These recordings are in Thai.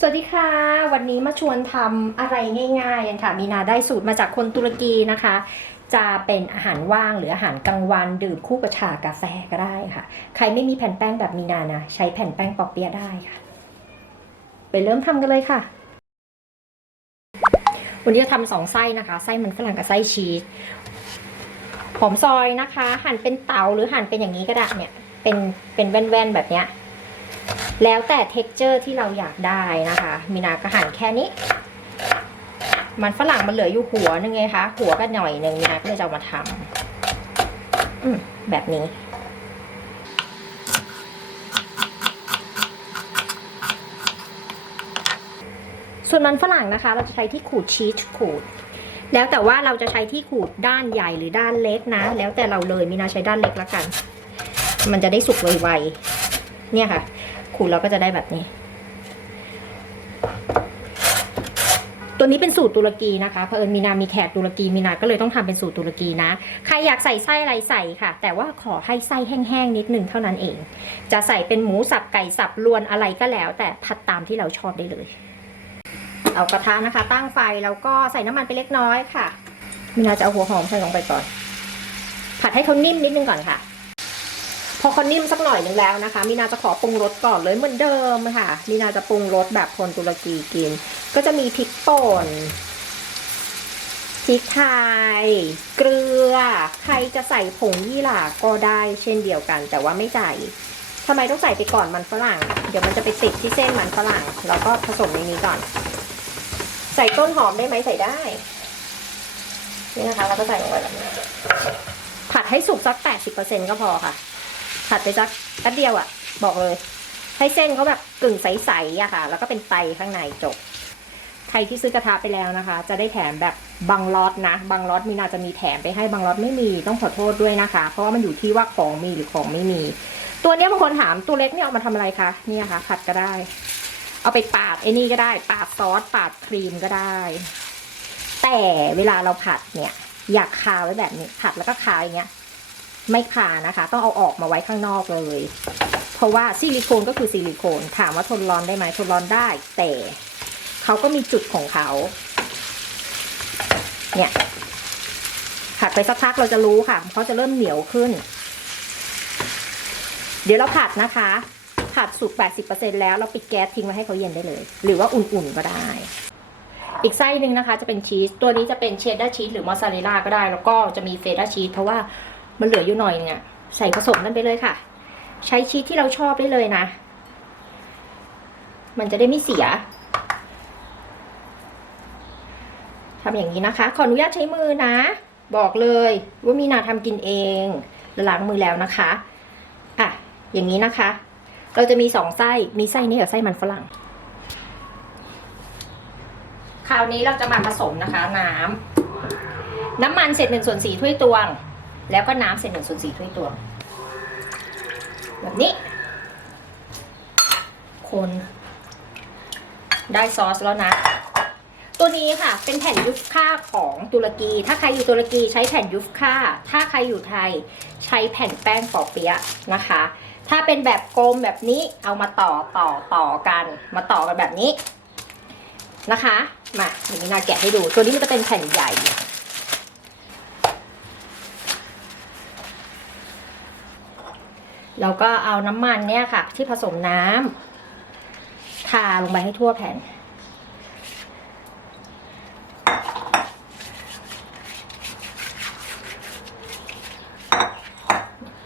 สวัสดีค่ะ วันนี้มาชวนทำอะไรง่ายๆกันค่ะ มีนาได้สูตรมาจากคนตุรกีนะคะ จะเป็นอาหารว่างหรืออาหารกลางวันดื่มคู่กับชากาแฟก็ได้ค่ะ ใครไม่มีแผ่นแป้งแบบมีนานะ ใช้แผ่นแป้งปอเปี๊ยะได้ค่ะ ไปเริ่มทำกันเลยค่ะ วันนี้จะทำสองไส้นะคะ ไส้มันฝรั่งกับไส้ชีสหอมซอยนะคะ หั่นเป็นเต๋าหรือหั่นเป็นอย่างนี้ก็ได้เนี่ย เป็นเป็นแว่นๆแบบเนี้ย แล้วแต่เท็กเจอร์ที่เราอยากได้นะคะ มีนาก็หั่นแค่นี้ มันฝรั่งมันเหลืออยู่หัวนึงไงคะ หัวก็หน่อยหนึ่งมีนาก็เลยจะเอามาทำแบบนี้ส่วนมันฝรั่งนะคะ เราจะใช้ที่ขูดชีสขูด แล้วแต่ว่าเราจะใช้ที่ขูดด้านใหญ่หรือด้านเล็กนะ แล้วแต่เราเลยมีนาใช้ด้านเล็กแล้วกัน มันจะได้สุกไวๆเนี่ยค่ะ ขูดเราก็จะได้แบบนี้ ตัวนี้เป็นสูตรตุรกีนะคะเพอเอิญมีนามีแขกตุรกีมีนาก็เลยต้องทำเป็นสูตรตุรกีนะ ใครอยากใส่ไส้อะไรใส่ค่ะ แต่ว่าขอให้ไส้แห้งๆนิดนึงเท่านั้นเอง จะใส่เป็นหมูสับไก่สับรวนอะไรก็แล้ว แต่ผัดตามที่เราชอบได้เลย เอากระทะนะคะ ตั้งไฟแล้วก็ใส่น้ำมันไปเล็กน้อยค่ะมีนาจะเอาหัวหอมใส่ลงไปก่อนผัดให้เขานิ่มนิดนึงก่อนค่ะ พอเขานิ่มสักหน่อยนึงแล้วนะคะ มีนาจะขอปรุงรสก่อนเลยเหมือนเดิมค่ะ มีนาจะปรุงรสแบบคนตุรกีกิน ก็จะมีพริกป่นพริกไทย เกลือ ใครจะใส่ผงยี่หร่าก็ได้เช่นเดียวกัน แต่ว่าไม่ใส่ทำไมต้องใส่ไปก่อนมันฝรั่ง เดี๋ยวมันจะไปติดที่เส้นมันฝรั่ง แล้วก็ผสมในนี้ก่อน ใส่ต้นหอมได้ไหมใส่ได้ นี่นะคะเราก็ใส่ลงไปแบบนี้ผัดให้สุกสัก 80%ก็พอค่ะ ผัดไปสักแป๊บเดียวอะ่ะ บอกเลย ให้เส้นเขาแบบกึ่งใสๆอะค่ะ แล้วก็เป็นไตข้างในจบ ใครที่ซื้อกระทะไปแล้วนะคะ จะได้แถมแบบบางล็อตนะ บางล็อตมีนาจะมีแถมไปให้บางล็อตไม่มีต้องขอโทษด้วยนะคะ เพราะว่ามันอยู่ที่ว่าของมีหรือของไม่มี ตัวนี้บางคนถามตัวเล็กเนี่ยเอามาทำอะไรคะเนี่ยค่ะผัดก็ได้ เอาไปปาดไอ้นี่ก็ได้ ปาดซอสปาดครีมก็ได้ แต่เวลาเราผัดเนี่ยอยากคาไว้แบบนี้ผัดแล้วก็คาอย่างเงี้ย ไม่คานะคะ ต้องเอาออกมาไว้ข้างนอกเลย เพราะว่าซิลิโคนก็คือซิลิโคนถามว่าทนร้อนได้ไหมทนร้อนได้ แต่เขาก็มีจุดของเขา เนี่ยผัดไปสักพักเราจะรู้ค่ะเขาจะเริ่มเหนียวขึ้น เดี๋ยวเราผัดนะคะ ผัดสุก 80%แล้วเราปิดแก๊สทิ้งไว้ให้เขาเย็นได้เลย หรือว่าอุ่นๆก็ได้ อีกไส้หนึ่งนะคะ จะเป็นชีส ตัวนี้จะเป็นเชดดาร์ชีสหรือมอสซาเรลล่าก็ได้ แล้วก็จะมีเฟดดาชีสเพราะว่า มันเหลืออยู่หน่อยนึงอะใส่ผสมกันไปเลยค่ะ ใช้ชีสที่เราชอบได้เลยนะ มันจะได้ไม่เสียทำอย่างนี้นะคะ ขออนุญาตใช้มือนะ บอกเลยว่ามีนาทำกินเองล้างมือแล้วนะคะอะอย่างนี้นะคะ เราจะมีสองไส้มีไส้นี้กับไส้มันฝรั่ง คราวนี้เราจะมาผสมนะคะ น้ำน้ำมันเศษหนึ่งส่วนสี่ถ้วยตวง แล้วก็น้ำเศษหนึ่งส่วนสี่ถ้วยตวงแบบนี้ คนได้ซอสแล้วนะ ตัวนี้ค่ะ เป็นแผ่นยุฟค่าของตุรกี ถ้าใครอยู่ตุรกีใช้แผ่นยุฟค่า ถ้าใครอยู่ไทยใช้แผ่นแป้งปอเปี๊ยะนะคะ ถ้าเป็นแบบกลมแบบนี้เอามาต่อต่อต่อกัน มาต่อกันแบบนี้นะคะ มาเดี๋ยวนี้นาแกะให้ดู ตัวนี้มันจะเป็นแผ่นใหญ่ แล้วก็เอาน้ำมันเนี่ยค่ะ ที่ผสมน้ำทาลงไปให้ทั่วแผ่น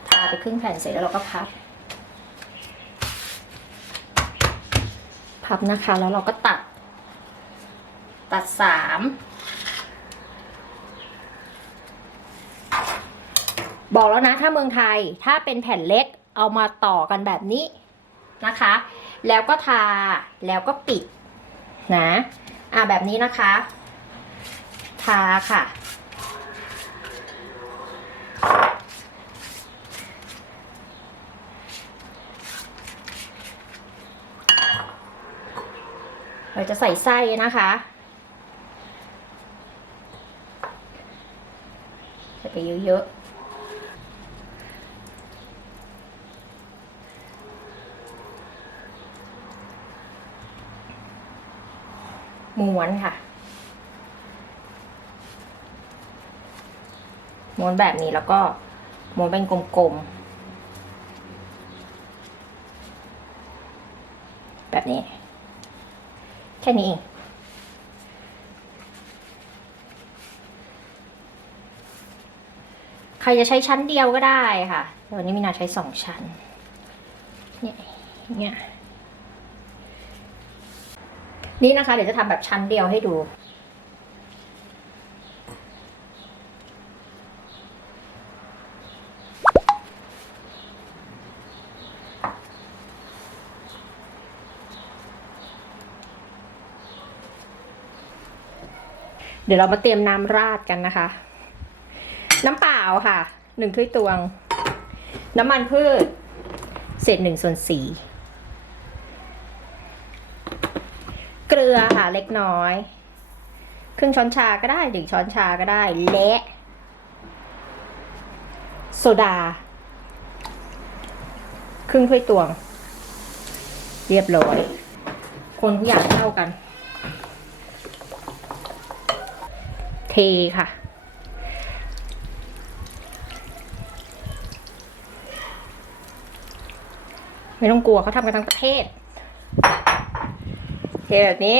ทาไปครึ่งแผ่นเสร็จแล้วเราก็พับ พับนะคะ แล้วเราก็ตัด ตัดสามบอกแล้วนะถ้าเมืองไทยถ้าเป็นแผ่นเล็ก เอามาต่อกันแบบนี้นะคะ แล้วก็ทาแล้วก็ปิดนะอะแบบนี้นะคะ ทาค่ะ เราจะใส่ไส้นะคะใส่ไปเยอะๆ ม้วนค่ะ ม้วนแบบนี้แล้วก็ม้วนเป็นกลมๆ แบบนี้ แค่นี้เองใครจะใช้ชั้นเดียวก็ได้ค่ะแต่วันนี้มีนาใช้สองชั้น เนี่ย เนี่ย นี่นะคะ เดี๋ยวจะทำแบบชั้นเดียวให้ดู เดี๋ยวเรามาเตรียมน้ำราดกันนะคะ น้ำเปล่าค่ะหนึ่งถ้วยตวง น้ำมันพืช เศษหนึ่งส่วนสี่ เก ลือค่ะเล็กน้อย ครึ่งช้อนชาก็ได้หนึ่งช้อนชาก็ได้ และโซดา ครึ่งถ้วยตวง เรียบร้อย คนทุกอย่างเข้ากัน เทค่ะไม่ต้องกลัวเขาทำกันทั้งประเทศ เทแบบนี้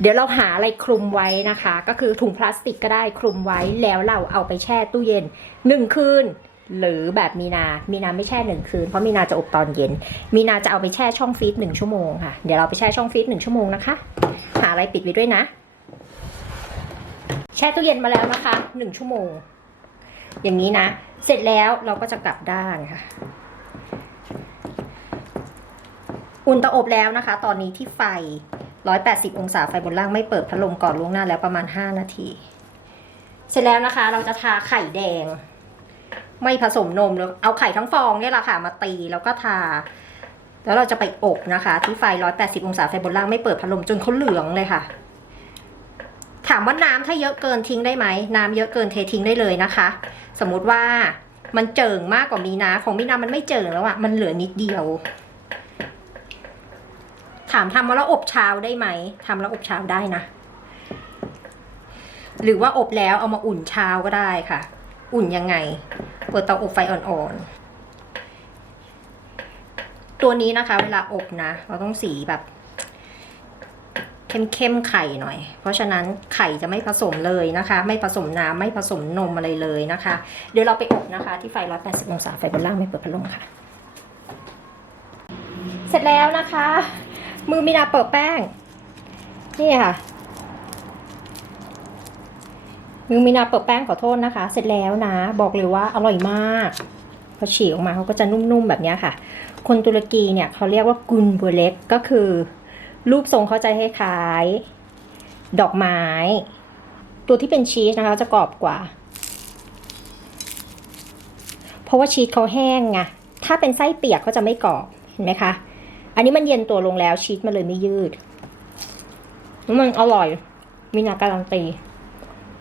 เดี๋ยวเราหาอะไรคลุมไว้นะคะ ก็คือถุงพลาสติกก็ได้คลุมไว้แล้วเราเอาไปแช่ตู้เย็นหนึ่งคืนหรือแบบมีนา มีนาไม่แช่หนึ่งคืน เพราะมีนาจะอบตอนเย็น มีนาจะเอาไปแช่ช่องฟรีซหนึ่งชั่วโมงค่ะ เดี๋ยวเราไปแช่ช่องฟรีซหนึ่งชั่วโมงนะคะ หาอะไรปิดไว้ด้วยนะ แช่ตู้เย็นมาแล้วนะคะหนึ่งชั่วโมง อย่างนี้นะ เสร็จแล้วเราก็จะกลับด้านค่ะ อุ่นเตาอบแล้วนะคะ ตอนนี้ที่ไฟ 180 องศาไฟบนล่างไม่เปิดพัดลมก่อนล่วงหน้าแล้วประมาณ 5 นาที เสร็จแล้วนะคะ เราจะทาไข่แดง ไม่ผสมนมแล้วเอาไข่ทั้งฟองเนี่ยแหละค่ะมาตีแล้วก็ทา แล้วเราจะไปอบนะคะ ที่ไฟ 180 องศาไฟบนล่างไม่เปิดพัดลมจนเขาเหลืองเลยค่ะ ถามว่าน้ำถ้าเยอะเกินทิ้งได้ไหมน้ำเยอะเกินเททิ้งได้เลยนะคะ สมมุติว่ามันเจิ่งมากกว่ามีนาของมีนามันไม่เจิ่งแล้วอะมันเหลือนิดเดียว ถามทำมาแล้วอบเช้าได้ไหมทำแล้วอบเช้าได้นะ หรือว่าอบแล้วเอามาอุ่นเช้าก็ได้ค่ะ อุ่นยังไง เปิดเตาอบไฟอ่อนๆ ตัวนี้นะคะ เวลาอบนะ เราต้องสีแบบ เข้มๆไข่หน่อย เพราะฉะนั้นไข่จะไม่ผสมเลยนะคะ ไม่ผสมน้ำไม่ผสมนมอะไรเลยนะคะ เดี๋ยวเราไปอบนะคะ ที่ไฟ180องศาไฟบนล่างไม่เปิดพัดลมค่ะ เสร็จแล้วนะคะ มือมีนาเปิดแป้ง นี่ค่ะ มือมีนาเปิดแป้งขอโทษนะคะ เสร็จแล้วนะ บอกเลยว่าอร่อยมาก พอฉีกออกมาเขาก็จะนุ่มๆแบบนี้ค่ะ คนตุรกีเนี่ยเขาเรียกว่ากุนบัวเล็กก็คือ รูปทรงเขาจะคล้ายๆดอกไม้ ตัวที่เป็นชีสนะคะจะกรอบกว่า เพราะว่าชีสเขาแห้งไงถ้าเป็นไส้เปียกเขาจะไม่กรอบเห็นไหมคะ อันนี้มันเย็นตัวลงแล้วชีสมันเลยไม่ยืด มันอร่อย มีนาการันตี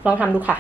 ลองทำดูค่ะ